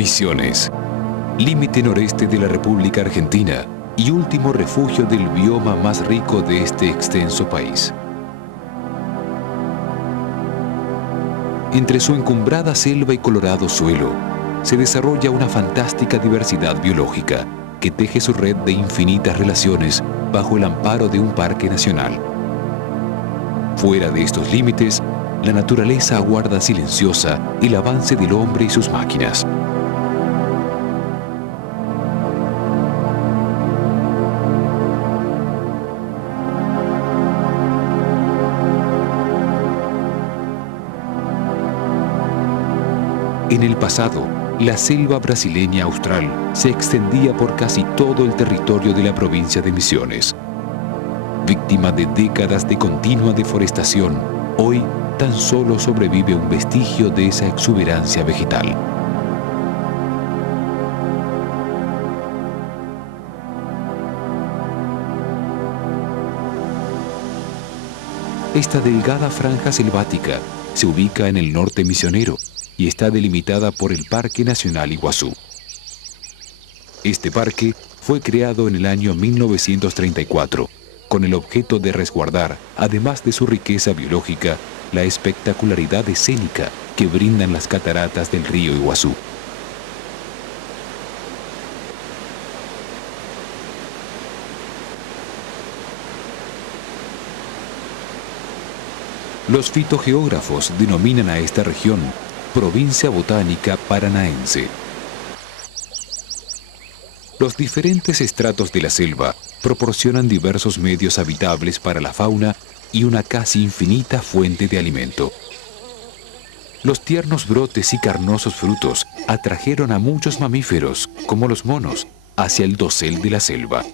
Misiones, límite noreste de la República Argentina y último refugio del bioma más rico de este extenso país. Entre su encumbrada selva y colorado suelo, se desarrolla una fantástica diversidad biológica que teje su red de infinitas relaciones bajo el amparo de un parque nacional. Fuera de estos límites, la naturaleza aguarda silenciosa el avance del hombre y sus máquinas. En el pasado, la selva brasileña austral se extendía por casi todo el territorio de la provincia de Misiones. Víctima de décadas de continua deforestación, hoy tan solo sobrevive un vestigio de esa exuberancia vegetal. Esta delgada franja selvática se ubica en el norte misionero y está delimitada por el Parque Nacional Iguazú. Este parque fue creado en el año 1934 con el objeto de resguardar, además de su riqueza biológica, la espectacularidad escénica que brindan las cataratas del río Iguazú. Los fitogeógrafos denominan a esta región Provincia Botánica Paranaense. Los diferentes estratos de la selva proporcionan diversos medios habitables para la fauna y una casi infinita fuente de alimento. Los tiernos brotes y carnosos frutos atrajeron a muchos mamíferos, como los monos, hacia el dosel de la selva.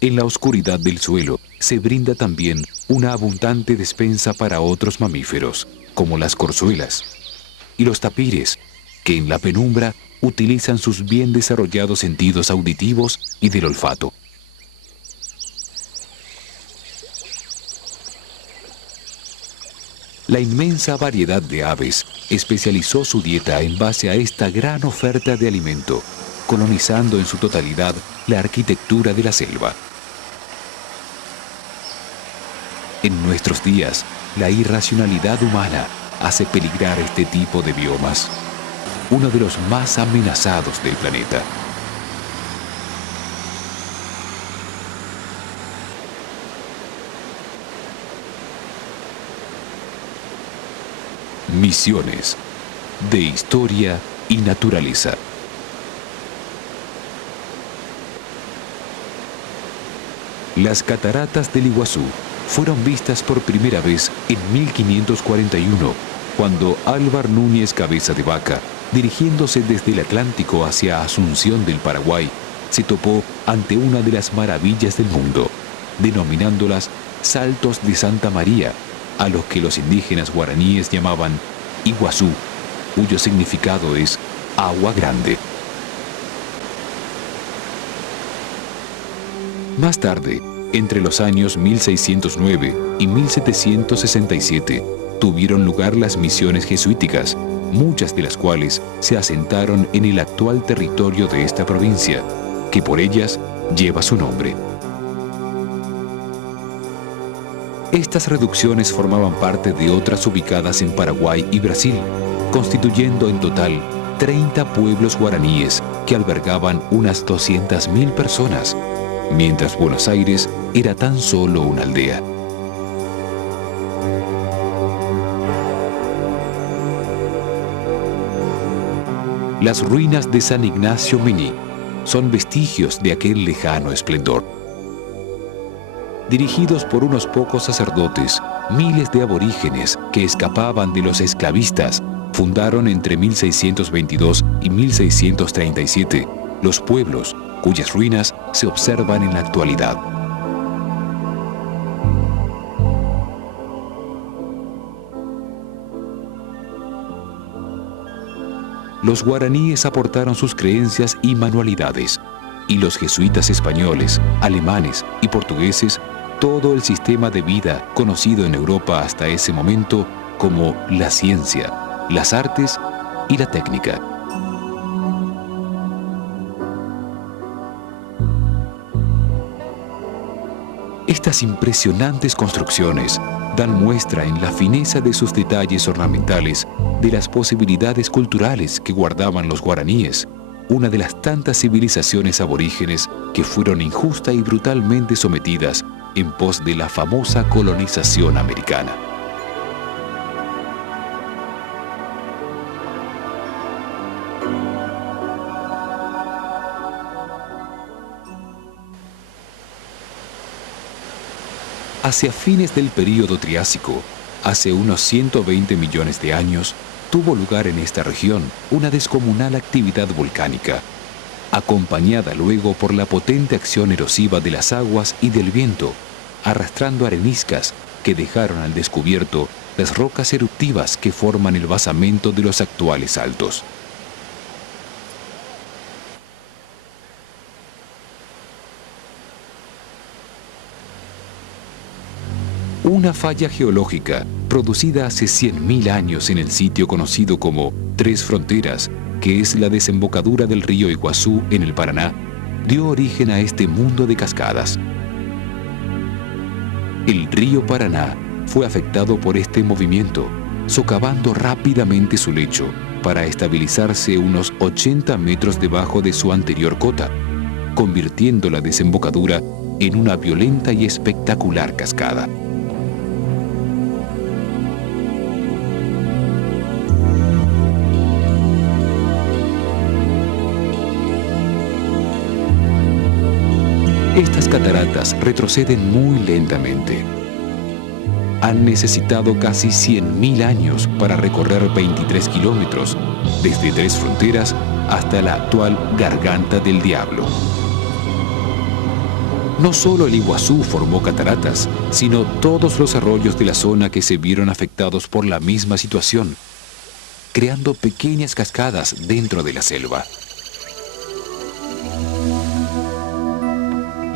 En la oscuridad del suelo se brinda también una abundante despensa para otros mamíferos, como las corzuelas y los tapires, que en la penumbra utilizan sus bien desarrollados sentidos auditivos y del olfato. La inmensa variedad de aves especializó su dieta en base a esta gran oferta de alimento, colonizando en su totalidad la arquitectura de la selva. En nuestros días, la irracionalidad humana hace peligrar este tipo de biomas, uno de los más amenazados del planeta. Misiones de historia y naturaleza. Las cataratas del Iguazú fueron vistas por primera vez en 1541, cuando Álvar Núñez Cabeza de Vaca, dirigiéndose desde el Atlántico hacia Asunción del Paraguay, se topó ante una de las maravillas del mundo, denominándolas Saltos de Santa María, a los que los indígenas guaraníes llamaban Iguazú, cuyo significado es agua grande. Más tarde, entre los años 1609 y 1767, tuvieron lugar las misiones jesuíticas, muchas de las cuales se asentaron en el actual territorio de esta provincia, que por ellas lleva su nombre. Estas reducciones formaban parte de otras ubicadas en Paraguay y Brasil, constituyendo en total 30 pueblos guaraníes que albergaban unas 200.000 personas, mientras Buenos Aires era tan solo una aldea. Las ruinas de San Ignacio Mení son vestigios de aquel lejano esplendor. Dirigidos por unos pocos sacerdotes, miles de aborígenes que escapaban de los esclavistas fundaron entre 1622 y 1637 los pueblos cuyas ruinas se observan en la actualidad. Los guaraníes aportaron sus creencias y manualidades, y los jesuitas españoles, alemanes y portugueses todo el sistema de vida conocido en Europa hasta ese momento como la ciencia, las artes y la técnica. Estas impresionantes construcciones dan muestra en la fineza de sus detalles ornamentales de las posibilidades culturales que guardaban los guaraníes, una de las tantas civilizaciones aborígenes que fueron injusta y brutalmente sometidas en pos de la famosa colonización americana. Hacia fines del período Triásico, hace unos 120 millones de años, tuvo lugar en esta región una descomunal actividad volcánica, acompañada luego por la potente acción erosiva de las aguas y del viento, arrastrando areniscas que dejaron al descubierto las rocas eruptivas que forman el basamento de los actuales altos. Una falla geológica producida hace 100.000 años en el sitio conocido como Tres Fronteras, que es la desembocadura del río Iguazú en el Paraná, dio origen a este mundo de cascadas. El río Paraná fue afectado por este movimiento, socavando rápidamente su lecho para estabilizarse unos 80 metros debajo de su anterior cota, convirtiendo la desembocadura en una violenta y espectacular cascada. Estas cataratas retroceden muy lentamente. Han necesitado casi 100.000 años para recorrer 23 kilómetros, desde Tres Fronteras hasta la actual Garganta del Diablo. No solo el Iguazú formó cataratas, sino todos los arroyos de la zona que se vieron afectados por la misma situación, creando pequeñas cascadas dentro de la selva.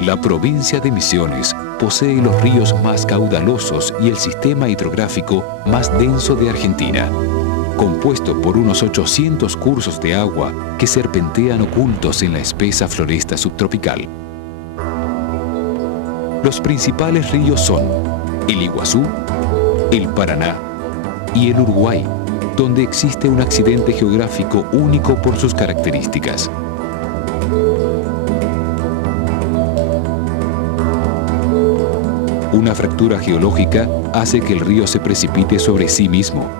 La provincia de Misiones posee los ríos más caudalosos y el sistema hidrográfico más denso de Argentina, compuesto por unos 800 cursos de agua que serpentean ocultos en la espesa floresta subtropical. Los principales ríos son el Iguazú, el Paraná y el Uruguay, donde existe un accidente geográfico único por sus características. Una fractura geológica hace que el río se precipite sobre sí mismo.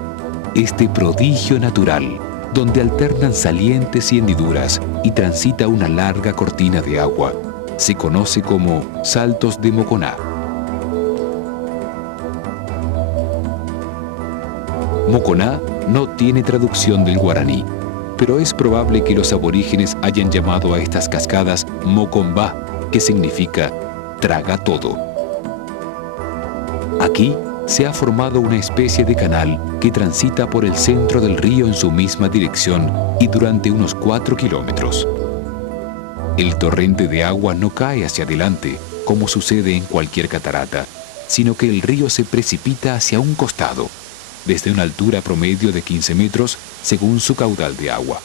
Este prodigio natural, donde alternan salientes y hendiduras y transita una larga cortina de agua, se conoce como Saltos de Moconá. Moconá no tiene traducción del guaraní, pero es probable que los aborígenes hayan llamado a estas cascadas Mocombá, que significa traga todo. Aquí se ha formado una especie de canal que transita por el centro del río en su misma dirección y durante unos 4 kilómetros. El torrente de agua no cae hacia adelante, como sucede en cualquier catarata, sino que el río se precipita hacia un costado, desde una altura promedio de 15 metros según su caudal de agua.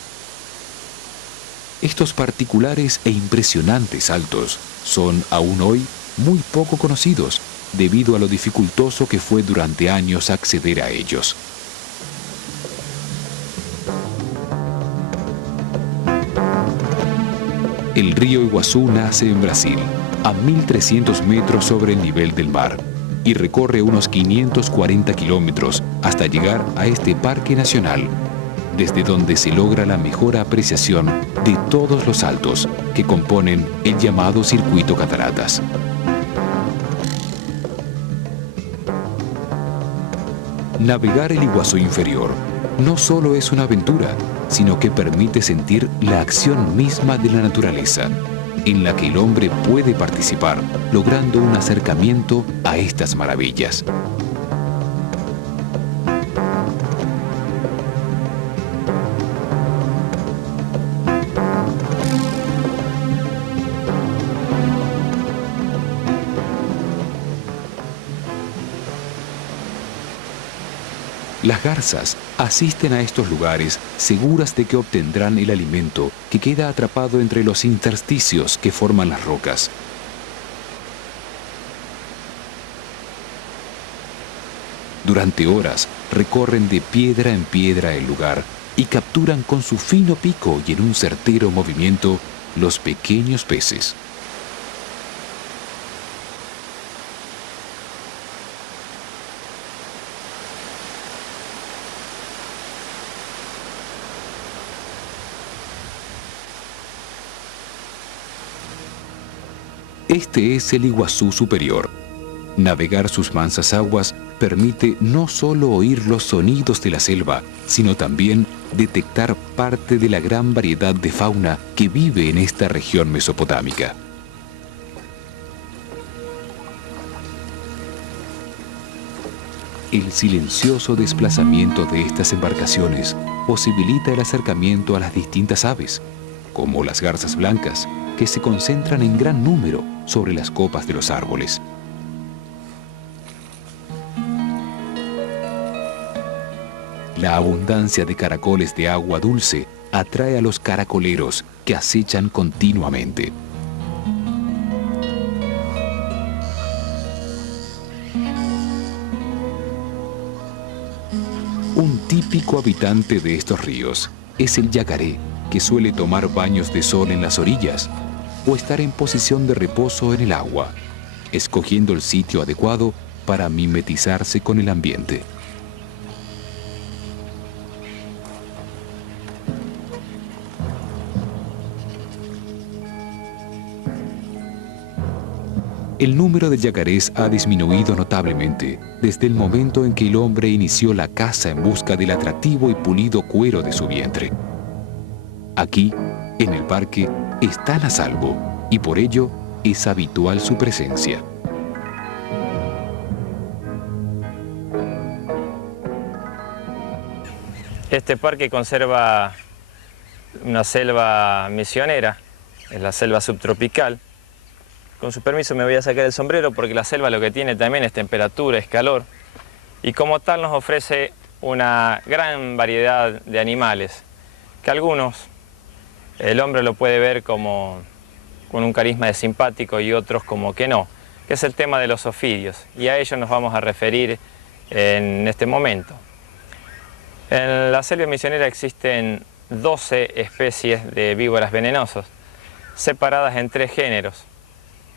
Estos particulares e impresionantes saltos son, aún hoy, muy poco conocidos, debido a lo dificultoso que fue durante años acceder a ellos. El río Iguazú nace en Brasil, a 1.300 metros sobre el nivel del mar, y recorre unos 540 kilómetros hasta llegar a este parque nacional, desde donde se logra la mejor apreciación de todos los saltos que componen el llamado Circuito Cataratas. Navegar el Iguazú inferior no solo es una aventura, sino que permite sentir la acción misma de la naturaleza, en la que el hombre puede participar, logrando un acercamiento a estas maravillas. Las garzas asisten a estos lugares seguras de que obtendrán el alimento que queda atrapado entre los intersticios que forman las rocas. Durante horas recorren de piedra en piedra el lugar y capturan con su fino pico y en un certero movimiento los pequeños peces. Este es el Iguazú Superior. Navegar sus mansas aguas permite no solo oír los sonidos de la selva, sino también detectar parte de la gran variedad de fauna que vive en esta región mesopotámica. El silencioso desplazamiento de estas embarcaciones posibilita el acercamiento a las distintas aves, como las garzas blancas, que se concentran en gran número sobre las copas de los árboles. La abundancia de caracoles de agua dulce atrae a los caracoleros que acechan continuamente. Un típico habitante de estos ríos es el yacaré, que suele tomar baños de sol en las orillas o estar en posición de reposo en el agua, escogiendo el sitio adecuado para mimetizarse con el ambiente. El número de yacarés ha disminuido notablemente desde el momento en que el hombre inició la caza en busca del atractivo y pulido cuero de su vientre. Aquí, en el parque, están a salvo y por ello es habitual su presencia. Este parque conserva una selva misionera, es la selva subtropical. Con su permiso me voy a sacar el sombrero porque la selva lo que tiene también es temperatura, es calor, y como tal nos ofrece una gran variedad de animales, que algunos el hombre lo puede ver como con un carisma de simpático y otros como que no, que es el tema de los ofidios, y a ello nos vamos a referir en este momento. En la selva misionera existen 12 especies de víboras venenosos, separadas en 3 géneros,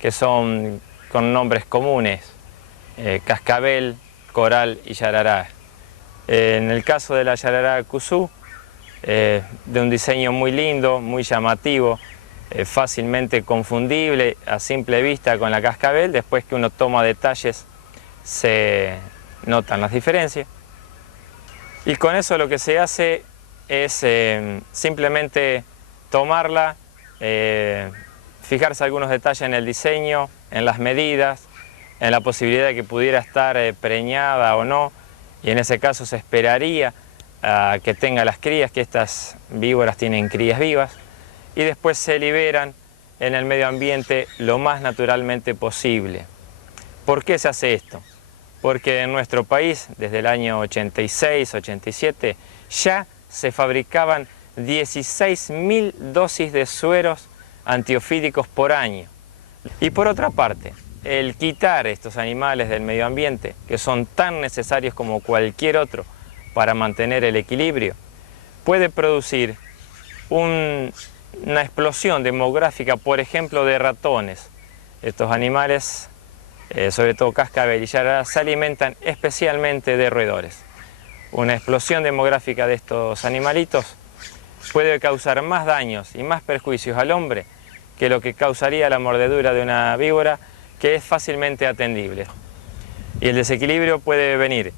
que son con nombres comunes, cascabel, coral y yarará. En el caso de la yarará cusú, de un diseño muy lindo, muy llamativo, fácilmente confundible a simple vista con la cascabel, después que uno toma detalles se notan las diferencias. Y con eso lo que se hace es simplemente tomarla, fijarse algunos detalles en el diseño, en las medidas, en la posibilidad de que pudiera estar preñada o no, y en ese caso se esperaría a que tenga las crías, que estas víboras tienen crías vivas, y después se liberan en el medio ambiente lo más naturalmente posible. ¿Por qué se hace esto? Porque en nuestro país, desde el año 86, 87, ya se fabricaban 16.000 dosis de sueros antiofídicos por año. Y por otra parte, el quitar estos animales del medio ambiente, que son tan necesarios como cualquier otro para mantener el equilibrio, puede producir una explosión demográfica, por ejemplo, de ratones. Estos animales, sobre todo cascabel y yarará, se alimentan especialmente de roedores. Una explosión demográfica de estos animalitos puede causar más daños y más perjuicios al hombre que lo que causaría la mordedura de una víbora, que es fácilmente atendible. Y el desequilibrio puede venir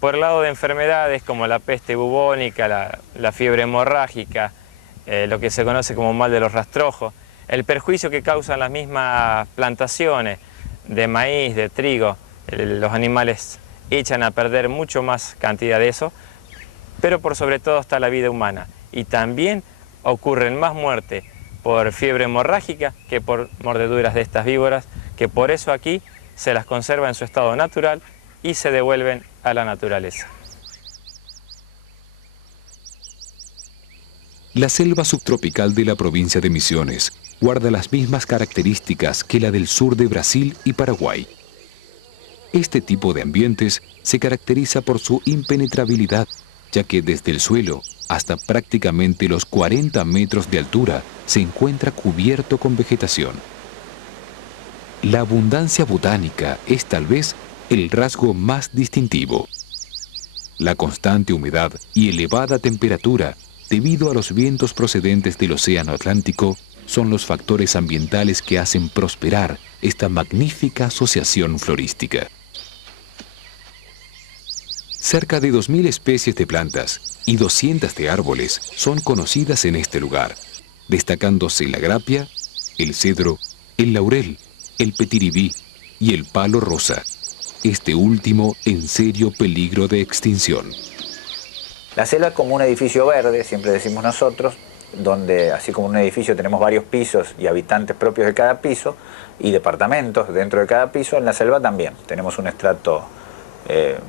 por el lado de enfermedades como la peste bubónica, la fiebre hemorrágica, lo que se conoce como mal de los rastrojos, el perjuicio que causan las mismas plantaciones de maíz, de trigo. Los animales echan a perder mucho más cantidad de eso, pero por sobre todo está la vida humana. Y también ocurren más muertes por fiebre hemorrágica que por mordeduras de estas víboras, que por eso aquí se las conserva en su estado natural y se devuelven a la naturaleza. La selva subtropical de la provincia de Misiones guarda las mismas características que la del sur de Brasil y Paraguay. Este tipo de ambientes se caracteriza por su impenetrabilidad, ya que desde el suelo hasta prácticamente los 40 metros de altura se encuentra cubierto con vegetación. La abundancia botánica es tal vez el rasgo más distintivo. La constante humedad y elevada temperatura, debido a los vientos procedentes del Océano Atlántico, son los factores ambientales que hacen prosperar esta magnífica asociación florística. Cerca de 2.000 especies de plantas y 200 de árboles son conocidas en este lugar, destacándose la grapia, el cedro, el laurel, el petiribí y el palo rosa, este último en serio peligro de extinción. La selva es como un edificio verde, siempre decimos nosotros, donde así como en un edificio tenemos varios pisos y habitantes propios de cada piso y departamentos dentro de cada piso, en la selva también tenemos un estrato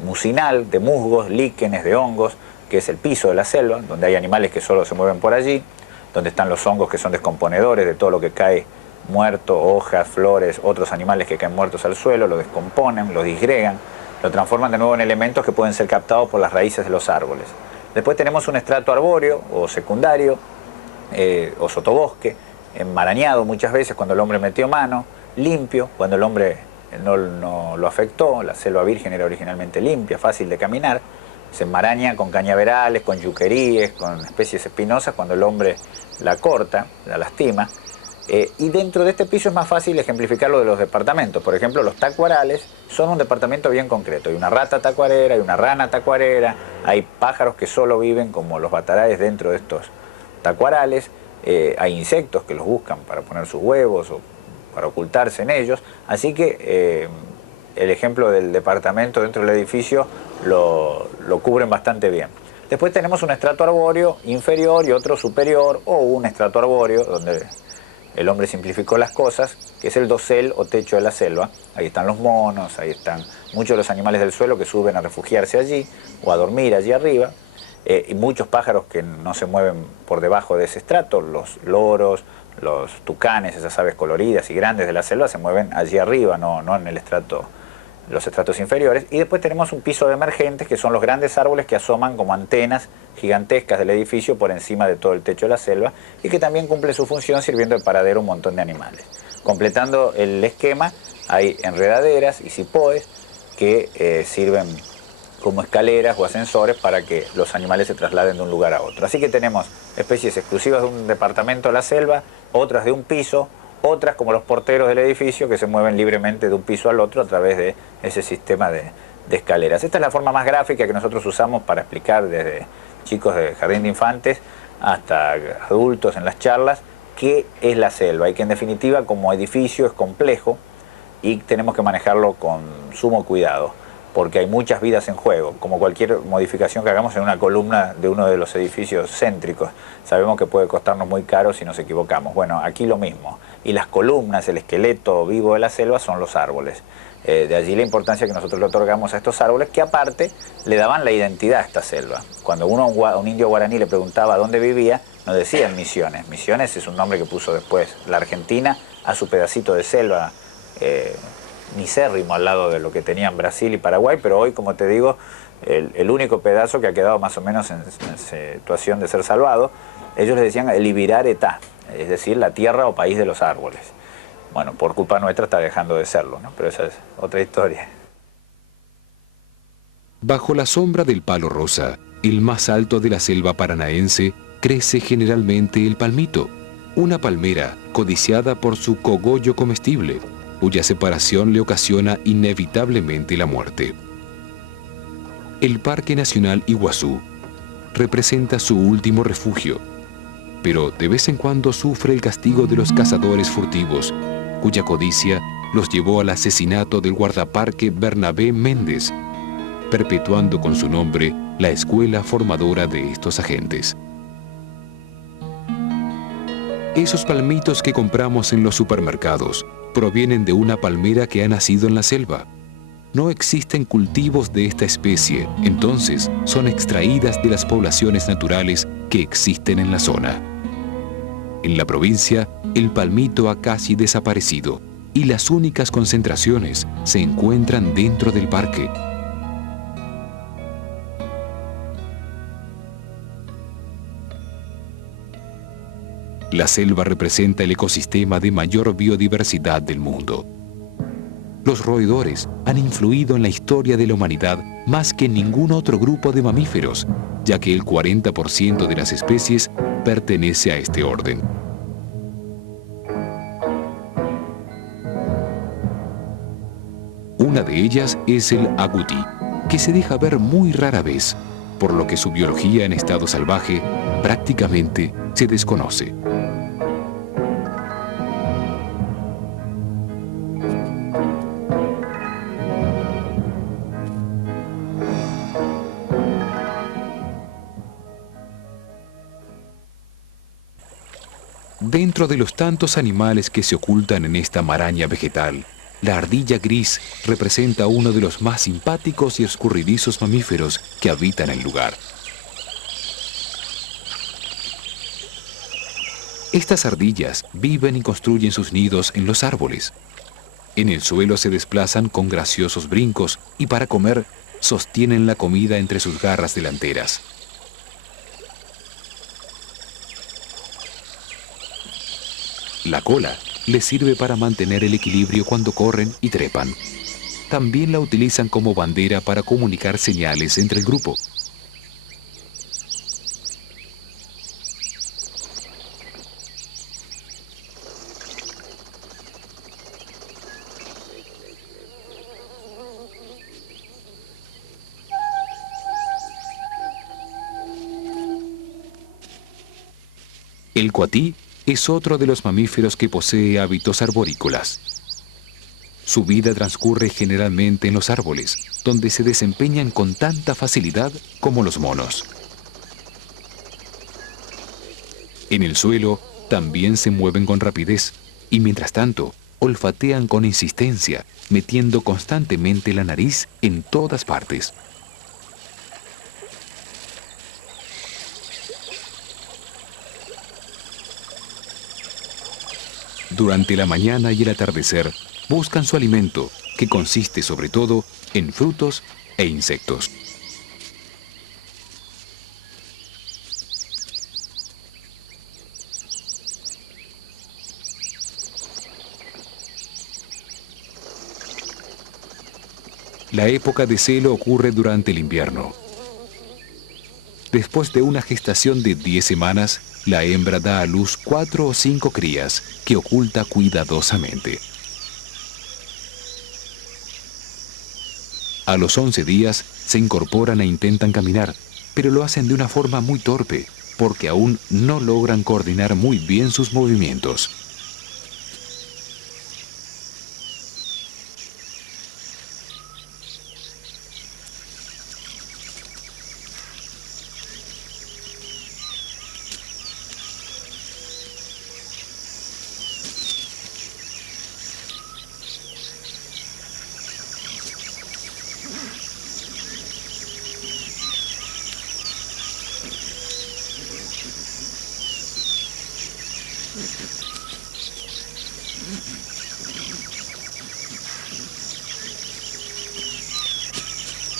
mucinal de musgos, líquenes, de hongos, que es el piso de la selva, donde hay animales que solo se mueven por allí, donde están los hongos que son descomponedores de todo lo que cae muerto, hojas, flores, otros animales que caen muertos al suelo, lo descomponen, lo disgregan, lo transforman de nuevo en elementos que pueden ser captados por las raíces de los árboles. Después tenemos un estrato arbóreo o secundario, o sotobosque, enmarañado muchas veces cuando el hombre metió mano, limpio, cuando el hombre no lo afectó, la selva virgen era originalmente limpia, fácil de caminar, se enmaraña con cañaverales, con yuqueríes, con especies espinosas cuando el hombre la corta, la lastima. Y dentro de este piso es más fácil ejemplificar lo de los departamentos. Por ejemplo, los tacuarales son un departamento bien concreto. Hay una rata tacuarera, hay una rana tacuarera, hay pájaros que solo viven como los bataraes dentro de estos tacuarales, hay insectos que los buscan para poner sus huevos o para ocultarse en ellos. Así que el ejemplo del departamento dentro del edificio lo cubren bastante bien. Después tenemos un estrato arbóreo inferior y otro superior, o un estrato arbóreo donde el hombre simplificó las cosas, que es el dosel o techo de la selva. Ahí están los monos, ahí están muchos de los animales del suelo que suben a refugiarse allí o a dormir allí arriba, y muchos pájaros que no se mueven por debajo de ese estrato, los loros, los tucanes, esas aves coloridas y grandes de la selva se mueven allí arriba, no en el los estratos inferiores. Y después tenemos un piso de emergentes, que son los grandes árboles que asoman como antenas gigantescas del edificio por encima de todo el techo de la selva, y que también cumple su función sirviendo de paradero a un montón de animales. Completando el esquema, hay enredaderas y cipoes que sirven como escaleras o ascensores para que los animales se trasladen de un lugar a otro. Así que tenemos especies exclusivas de un departamento de la selva, otras de un piso, otras como los porteros del edificio que se mueven libremente de un piso al otro a través de ese sistema de escaleras. Esta es la forma más gráfica que nosotros usamos para explicar desde chicos de jardín de infantes hasta adultos en las charlas qué es la selva, y que en definitiva como edificio es complejo y tenemos que manejarlo con sumo cuidado, porque hay muchas vidas en juego, como cualquier modificación que hagamos en una columna de uno de los edificios céntricos. Sabemos que puede costarnos muy caro si nos equivocamos. Bueno, aquí lo mismo. Y las columnas, el esqueleto vivo de la selva son los árboles. De allí la importancia que nosotros le otorgamos a estos árboles, que aparte le daban la identidad a esta selva. Cuando uno a un indio guaraní le preguntaba dónde vivía, nos decían Misiones. Misiones es un nombre que puso después la Argentina a su pedacito de selva, misérrimo al lado de lo que tenían Brasil y Paraguay, pero hoy, como te digo, el único pedazo que ha quedado más o menos en situación de ser salvado, ellos le decían el Ibirar Etá, es decir, la tierra o país de los árboles. Bueno, por culpa nuestra está dejando de serlo, ¿no? Pero esa es otra historia. Bajo la sombra del palo rosa, el más alto de la selva paranaense, crece generalmente el palmito, una palmera codiciada por su cogollo comestible, cuya separación le ocasiona inevitablemente la muerte. El Parque Nacional Iguazú representa su último refugio, pero de vez en cuando sufre el castigo de los cazadores furtivos, cuya codicia los llevó al asesinato del guardaparque Bernabé Méndez, perpetuando con su nombre la escuela formadora de estos agentes. Esos palmitos que compramos en los supermercados provienen de una palmera que ha nacido en la selva. no existen cultivos de esta especie, entonces son extraídas de las poblaciones naturales que existen en la zona. En la provincia, el palmito ha casi desaparecido y las únicas concentraciones se encuentran dentro del parque. La selva representa el ecosistema de mayor biodiversidad del mundo. Los roedores han influido en la historia de la humanidad más que ningún otro grupo de mamíferos, ya que el 40% de las especies pertenece a este orden. Una de ellas es el agutí, que se deja ver muy rara vez, por lo que su biología en estado salvaje prácticamente se desconoce. Dentro de los tantos animales que se ocultan en esta maraña vegetal, la ardilla gris representa uno de los más simpáticos y escurridizos mamíferos que habitan el lugar. Estas ardillas viven y construyen sus nidos en los árboles. En el suelo se desplazan con graciosos brincos y para comer sostienen la comida entre sus garras delanteras. La cola les sirve para mantener el equilibrio cuando corren y trepan. También la utilizan como bandera para comunicar señales entre el grupo. El cuatí es otro de los mamíferos que posee hábitos arborícolas. Su vida transcurre generalmente en los árboles, donde se desempeñan con tanta facilidad como los monos. En el suelo también se mueven con rapidez y mientras tanto olfatean con insistencia, metiendo constantemente la nariz en todas partes. Durante la mañana y el atardecer, buscan su alimento, que consiste sobre todo en frutos e insectos. La época de celo ocurre durante el invierno. Después de una gestación de 10 semanas, la hembra da a luz 4 o 5 crías que oculta cuidadosamente. A los 11 días se incorporan e intentan caminar, pero lo hacen de una forma muy torpe, porque aún no logran coordinar muy bien sus movimientos.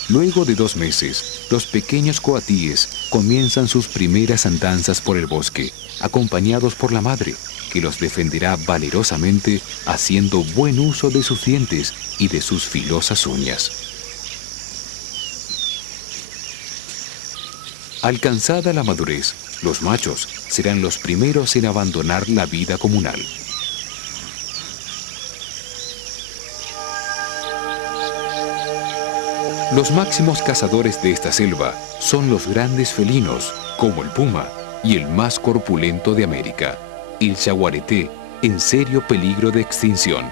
Luego de 2 meses, los pequeños coatíes comienzan sus primeras andanzas por el bosque, acompañados por la madre, que los defenderá valerosamente haciendo buen uso de sus dientes y de sus filosas uñas. Alcanzada la madurez, los machos serán los primeros en abandonar la vida comunal. Los máximos cazadores de esta selva son los grandes felinos, como el puma y el más corpulento de América, el yaguareté, en serio peligro de extinción.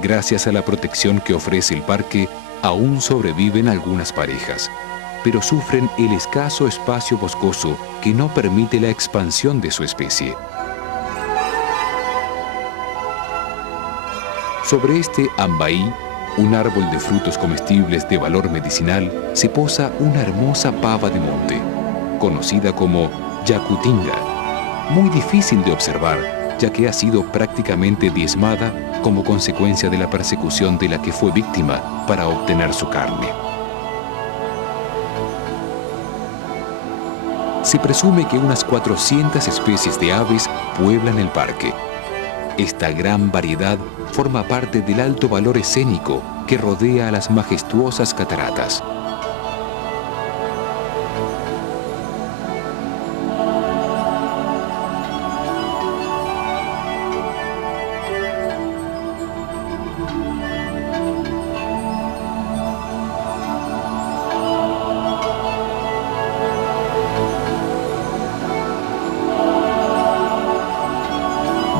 Gracias a la protección que ofrece el parque, aún sobreviven algunas parejas, pero sufren el escaso espacio boscoso que no permite la expansión de su especie. Sobre este ambaí un árbol de frutos comestibles de valor medicinal, se posa una hermosa pava de monte, conocida como yacutinga, muy difícil de observar, ya que ha sido prácticamente diezmada como consecuencia de la persecución de la que fue víctima para obtener su carne. Se presume que unas 400 especies de aves pueblan el parque. Esta gran variedad forma parte del alto valor escénico que rodea a las majestuosas cataratas.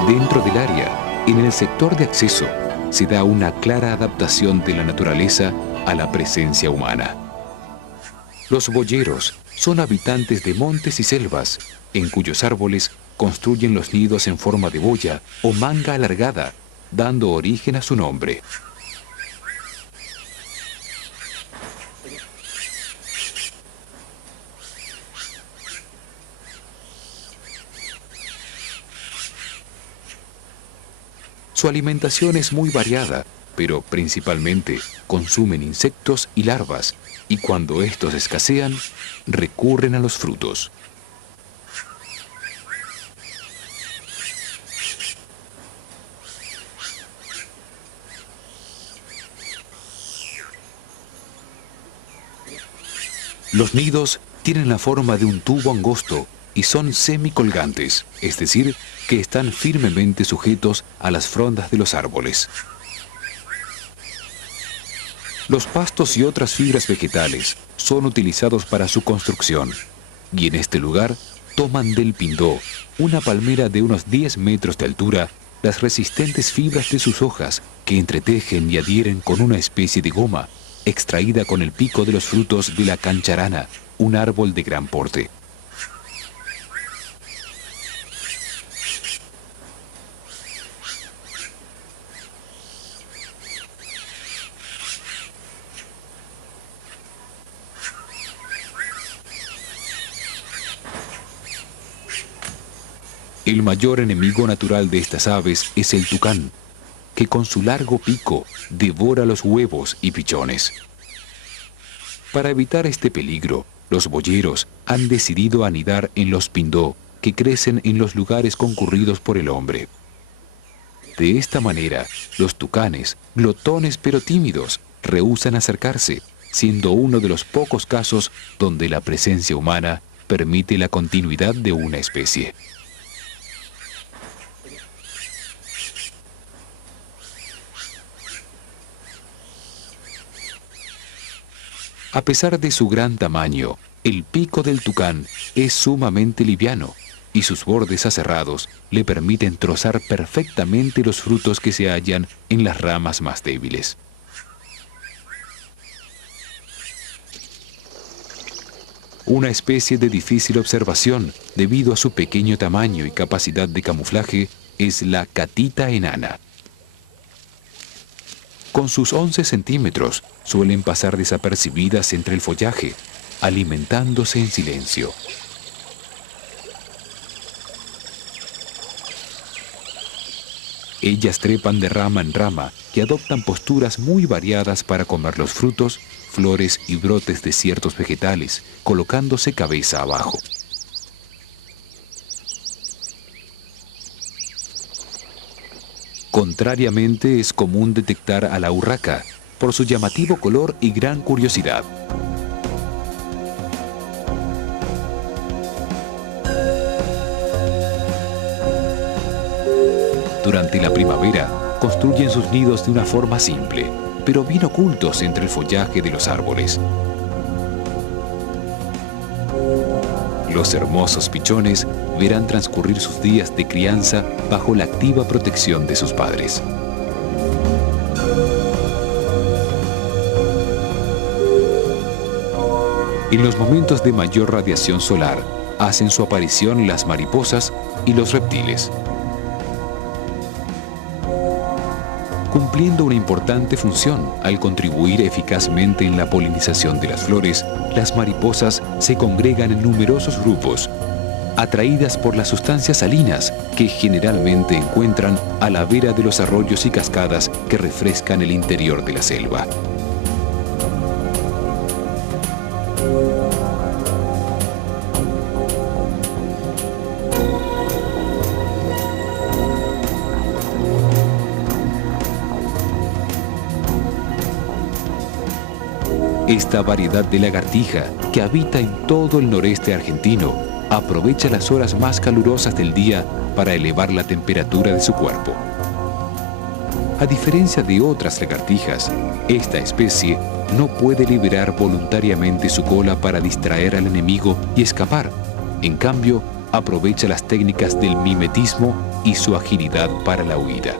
Dentro del área, en el sector de acceso, se da una clara adaptación de la naturaleza a la presencia humana. Los boyeros son habitantes de montes y selvas, en cuyos árboles construyen los nidos en forma de boya o manga alargada, dando origen a su nombre. Su alimentación es muy variada, pero principalmente consumen insectos y larvas, y cuando estos escasean, recurren a los frutos. Los nidos tienen la forma de un tubo angosto y son semicolgantes, es decir, que están firmemente sujetos a las frondas de los árboles. Los pastos y otras fibras vegetales son utilizados para su construcción, y en este lugar toman del pindó, una palmera de unos 10 metros de altura, las resistentes fibras de sus hojas que entretejen y adhieren con una especie de goma extraída con el pico de los frutos de la cancharana, un árbol de gran porte. El mayor enemigo natural de estas aves es el tucán, que con su largo pico devora los huevos y pichones. Para evitar este peligro, los boyeros han decidido anidar en los pindó que crecen en los lugares concurridos por el hombre. De esta manera, los tucanes, glotones pero tímidos, rehúsan acercarse, siendo uno de los pocos casos donde la presencia humana permite la continuidad de una especie. A pesar de su gran tamaño, el pico del tucán es sumamente liviano y sus bordes aserrados le permiten trozar perfectamente los frutos que se hallan en las ramas más débiles. Una especie de difícil observación debido a su pequeño tamaño y capacidad de camuflaje es la catita enana. Con sus 11 centímetros, suelen pasar desapercibidas entre el follaje, alimentándose en silencio. Ellas trepan de rama en rama y adoptan posturas muy variadas para comer los frutos, flores y brotes de ciertos vegetales, colocándose cabeza abajo. Contrariamente, es común detectar a la urraca por su llamativo color y gran curiosidad. Durante la primavera, construyen sus nidos de una forma simple, pero bien ocultos entre el follaje de los árboles. Los hermosos pichones verán transcurrir sus días de crianza bajo la activa protección de sus padres. En los momentos de mayor radiación solar, hacen su aparición las mariposas y los reptiles. Cumpliendo una importante función al contribuir eficazmente en la polinización de las flores, las mariposas se congregan en numerosos grupos, atraídas por las sustancias salinas que generalmente encuentran a la vera de los arroyos y cascadas que refrescan el interior de la selva. Esta variedad de lagartija, que habita en todo el noreste argentino, aprovecha las horas más calurosas del día para elevar la temperatura de su cuerpo. A diferencia de otras lagartijas, esta especie no puede liberar voluntariamente su cola para distraer al enemigo y escapar. En cambio, aprovecha las técnicas del mimetismo y su agilidad para la huida.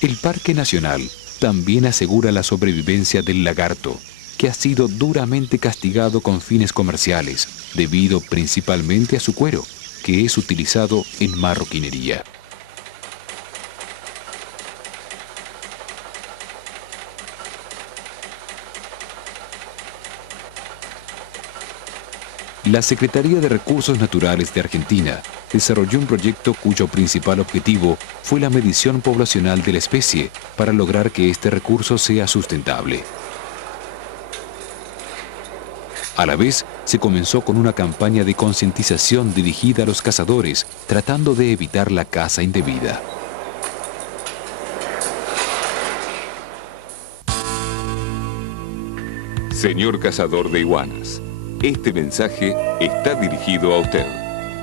El Parque Nacional también asegura la sobrevivencia del lagarto, que ha sido duramente castigado con fines comerciales, debido principalmente a su cuero, que es utilizado en marroquinería. La Secretaría de Recursos Naturales de Argentina desarrolló un proyecto cuyo principal objetivo fue la medición poblacional de la especie para lograr que este recurso sea sustentable. A la vez, se comenzó con una campaña de concientización dirigida a los cazadores, tratando de evitar la caza indebida. Señor cazador de iguanas, este mensaje está dirigido a usted.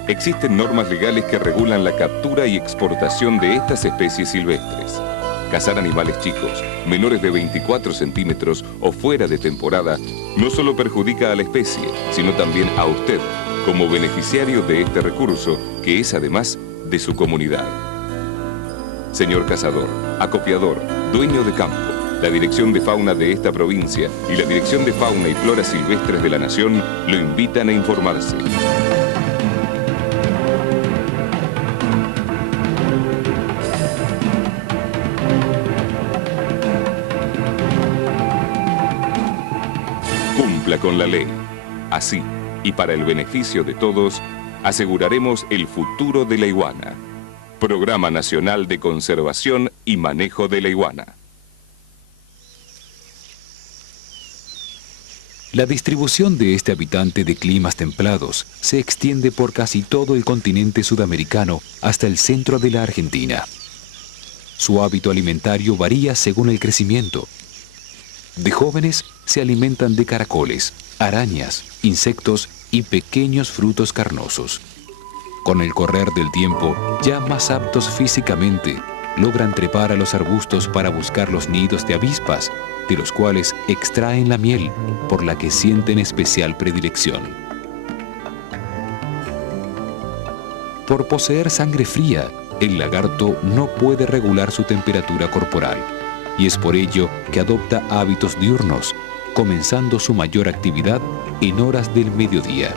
Existen normas legales que regulan la captura y exportación de estas especies silvestres. Cazar animales chicos, menores de 24 centímetros o fuera de temporada, no solo perjudica a la especie, sino también a usted, como beneficiario de este recurso, que es además de su comunidad. Señor cazador, acopiador, dueño de campo, la Dirección de Fauna de esta provincia y la Dirección de Fauna y Flora Silvestres de la Nación lo invitan a informarse. Cumpla con la ley. Así, y para el beneficio de todos, aseguraremos el futuro de la iguana. Programa Nacional de Conservación y Manejo de la Iguana. La distribución de este habitante de climas templados se extiende por casi todo el continente sudamericano hasta el centro de la Argentina. Su hábito alimentario varía según el crecimiento. De jóvenes se alimentan de caracoles, arañas, insectos y pequeños frutos carnosos. Con el correr del tiempo, ya más aptos físicamente, logran trepar a los arbustos para buscar los nidos de avispas, de los cuales extraen la miel, por la que sienten especial predilección. Por poseer sangre fría, el lagarto no puede regular su temperatura corporal, y es por ello que adopta hábitos diurnos, comenzando su mayor actividad en horas del mediodía.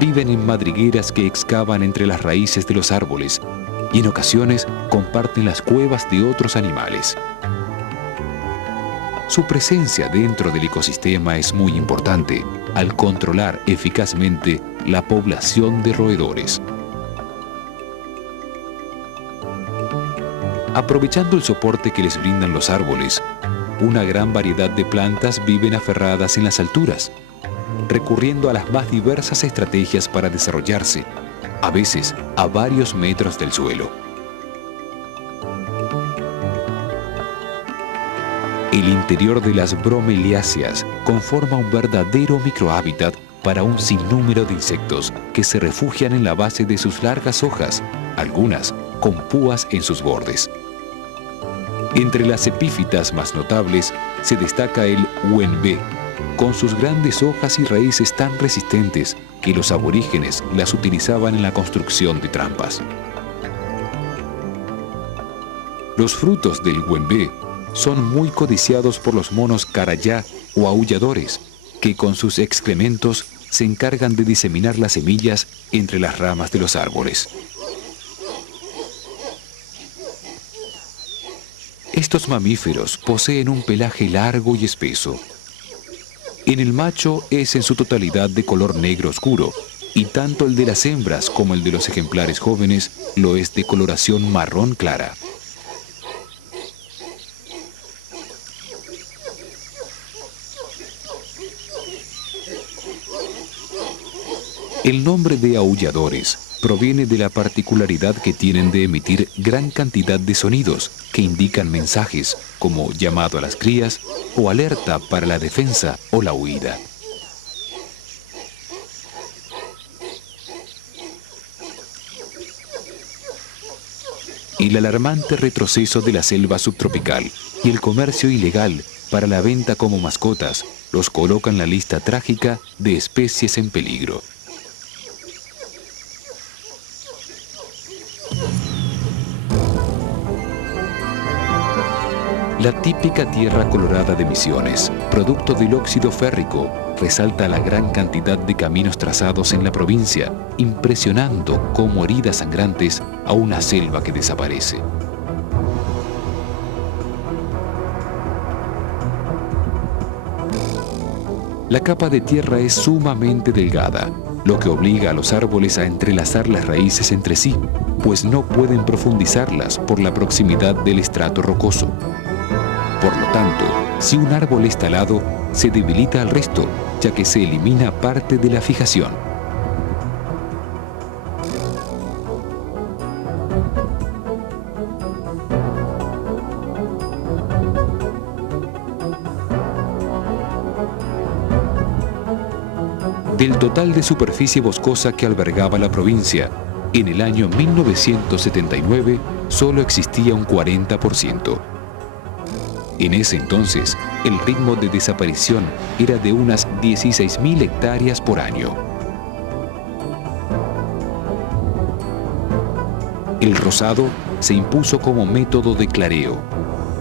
Viven en madrigueras que excavan entre las raíces de los árboles y en ocasiones comparten las cuevas de otros animales. Su presencia dentro del ecosistema es muy importante al controlar eficazmente la población de roedores. Aprovechando el soporte que les brindan los árboles, una gran variedad de plantas viven aferradas en las alturas, recurriendo a las más diversas estrategias para desarrollarse, a veces a varios metros del suelo. El interior de las bromeliáceas conforma un verdadero microhábitat para un sinnúmero de insectos que se refugian en la base de sus largas hojas, algunas con púas en sus bordes. Entre las epífitas más notables se destaca el huenvé, con sus grandes hojas y raíces tan resistentes que los aborígenes las utilizaban en la construcción de trampas. Los frutos del huenvé son muy codiciados por los monos carayá o aulladores, que con sus excrementos se encargan de diseminar las semillas entre las ramas de los árboles. Estos mamíferos poseen un pelaje largo y espeso. En el macho es en su totalidad de color negro oscuro, y tanto el de las hembras como el de los ejemplares jóvenes lo es de coloración marrón clara. El nombre de aulladores proviene de la particularidad que tienen de emitir gran cantidad de sonidos que indican mensajes como llamado a las crías o alerta para la defensa o la huida. El alarmante retroceso de la selva subtropical y el comercio ilegal para la venta como mascotas los colocan en la lista trágica de especies en peligro. La típica tierra colorada de Misiones, producto del óxido férrico, resalta la gran cantidad de caminos trazados en la provincia, impresionando como heridas sangrantes a una selva que desaparece. La capa de tierra es sumamente delgada, lo que obliga a los árboles a entrelazar las raíces entre sí, pues no pueden profundizarlas por la proximidad del estrato rocoso. Por lo tanto, si un árbol es talado, se debilita al resto, ya que se elimina parte de la fijación. Del total de superficie boscosa que albergaba la provincia, en el año 1979 solo existía un 40%. En ese entonces, el ritmo de desaparición era de unas 16.000 hectáreas por año. El rozado se impuso como método de clareo.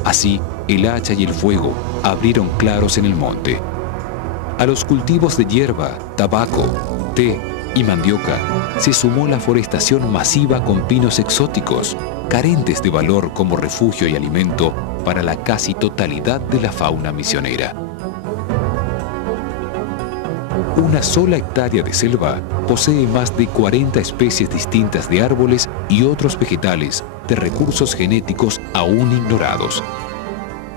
Así, el hacha y el fuego abrieron claros en el monte. A los cultivos de hierba, tabaco, té y mandioca se sumó la forestación masiva con pinos exóticos, carentes de valor como refugio y alimento para la casi totalidad de la fauna misionera. Una sola hectárea de selva posee más de 40 especies distintas de árboles y otros vegetales de recursos genéticos aún ignorados.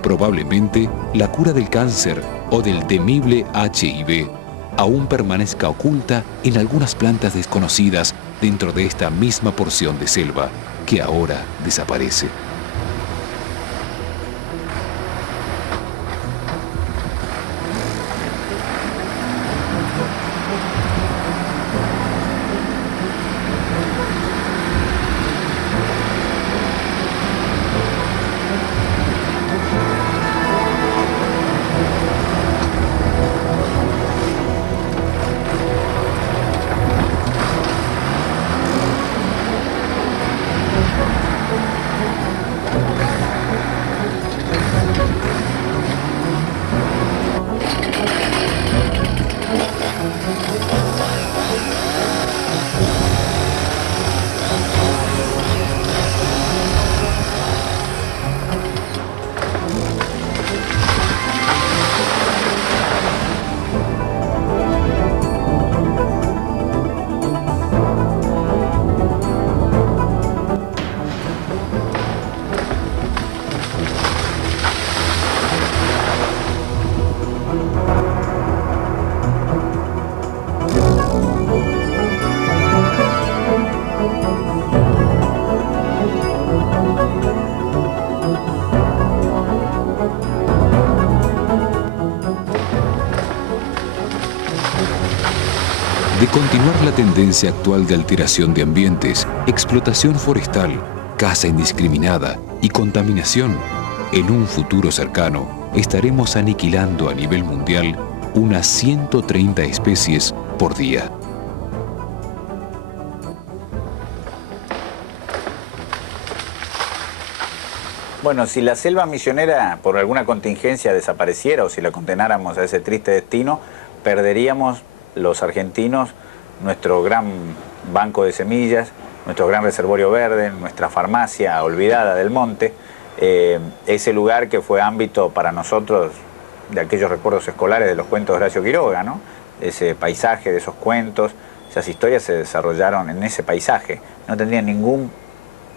Probablemente la cura del cáncer o del temible HIV aún permanezca oculta en algunas plantas desconocidas dentro de esta misma porción de selva que ahora desaparece. De continuar la tendencia actual de alteración de ambientes, explotación forestal, caza indiscriminada y contaminación, en un futuro cercano estaremos aniquilando a nivel mundial unas 130 especies por día. Bueno, si la selva misionera por alguna contingencia desapareciera o si la condenáramos a ese triste destino, perderíamos los argentinos nuestro gran banco de semillas, nuestro gran reservorio verde, nuestra farmacia olvidada del monte, ese lugar que fue ámbito para nosotros de aquellos recuerdos escolares de los cuentos de Horacio Quiroga, ¿no? Ese paisaje de esos cuentos, esas historias se desarrollaron en ese paisaje. No tendría ningún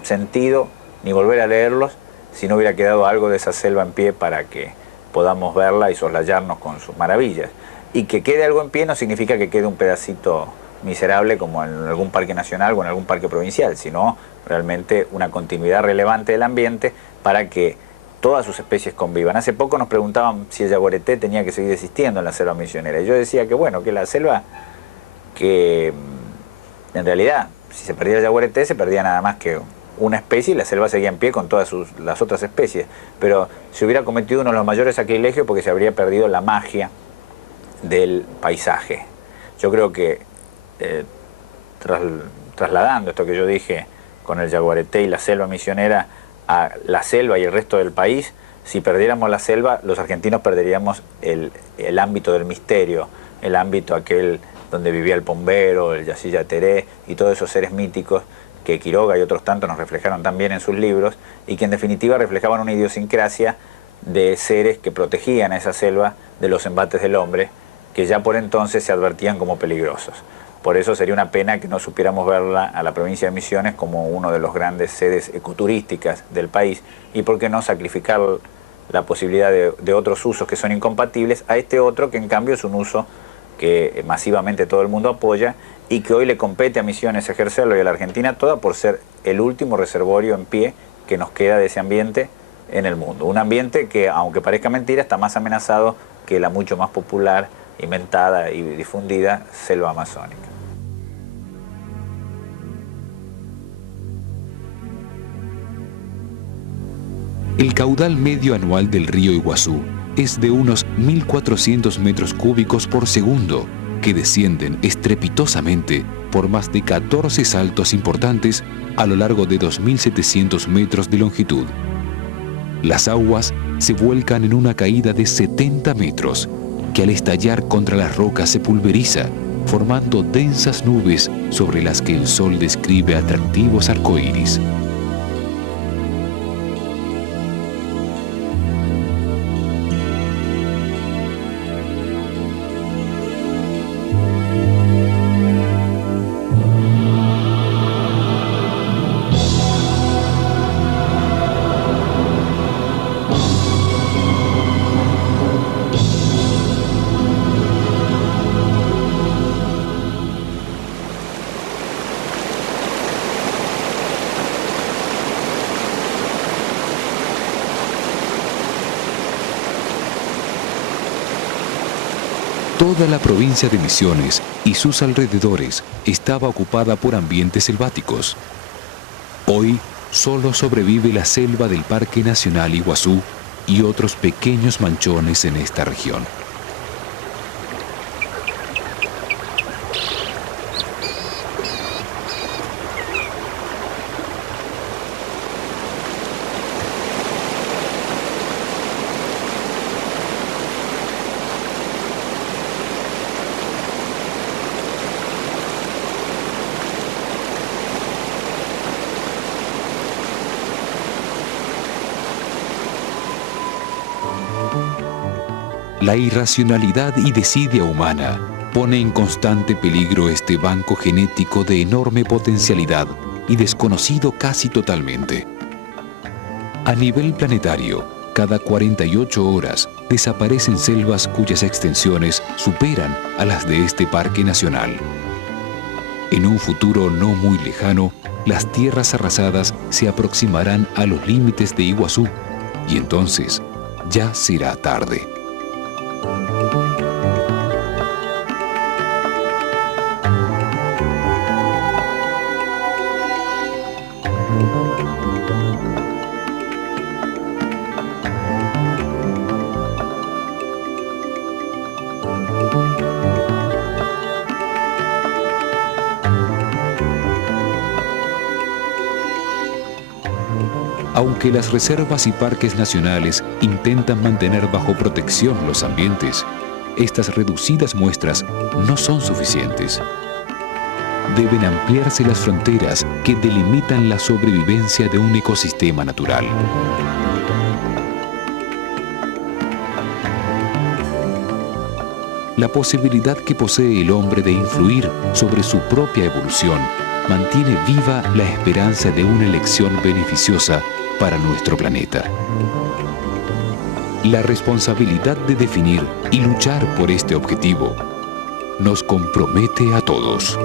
sentido ni volver a leerlos si no hubiera quedado algo de esa selva en pie para que podamos verla y soslayarnos con sus maravillas. Y que quede algo en pie no significa que quede un pedacito miserable como en algún parque nacional o en algún parque provincial, sino realmente una continuidad relevante del ambiente para que todas sus especies convivan. Hace poco nos preguntaban si el yaguareté tenía que seguir existiendo en la selva misionera. Y yo decía que bueno, que la selva, que en realidad, si se perdía el yaguareté, se perdía nada más que una especie y la selva seguía en pie con todas las otras especies. Pero se hubiera cometido uno de los mayores sacrilegios porque se habría perdido la magia del paisaje. Yo creo que trasladando esto que yo dije con el yaguareté y la selva misionera a la selva y el resto del país, si perdiéramos la selva, los argentinos perderíamos el ámbito del misterio, el ámbito aquel donde vivía el Pombero, el Yacilla Teré y todos esos seres míticos que Quiroga y otros tantos nos reflejaron también en sus libros y que en definitiva reflejaban una idiosincrasia de seres que protegían a esa selva de los embates del hombre, que ya por entonces se advertían como peligrosos. Por eso sería una pena que no supiéramos verla a la provincia de Misiones como uno de los grandes sedes ecoturísticas del país y por qué no sacrificar la posibilidad de otros usos que son incompatibles a este otro que en cambio es un uso que masivamente todo el mundo apoya y que hoy le compete a Misiones ejercerlo y a la Argentina toda por ser el último reservorio en pie que nos queda de ese ambiente en el mundo. Un ambiente que, aunque parezca mentira, está más amenazado que la mucho más popular, inventada y difundida selva amazónica. El caudal medio anual del río Iguazú es de unos 1.400 metros cúbicos por segundo, que descienden estrepitosamente por más de 14 saltos importantes a lo largo de 2.700 metros de longitud. Las aguas se vuelcan en una caída de 70 metros, que al estallar contra las rocas se pulveriza, formando densas nubes sobre las que el sol describe atractivos arcoíris. Toda la provincia de Misiones y sus alrededores estaba ocupada por ambientes selváticos. Hoy solo sobrevive la selva del Parque Nacional Iguazú y otros pequeños manchones en esta región. La irracionalidad y desidia humana pone en constante peligro este banco genético de enorme potencialidad y desconocido casi totalmente. A nivel planetario, cada 48 horas desaparecen selvas cuyas extensiones superan a las de este parque nacional. En un futuro no muy lejano, las tierras arrasadas se aproximarán a los límites de Iguazú y entonces ya será tarde. Aunque las reservas y parques nacionales intentan mantener bajo protección los ambientes, estas reducidas muestras no son suficientes. Deben ampliarse las fronteras que delimitan la sobrevivencia de un ecosistema natural. La posibilidad que posee el hombre de influir sobre su propia evolución mantiene viva la esperanza de una elección beneficiosa para nuestro planeta. La responsabilidad de definir y luchar por este objetivo nos compromete a todos.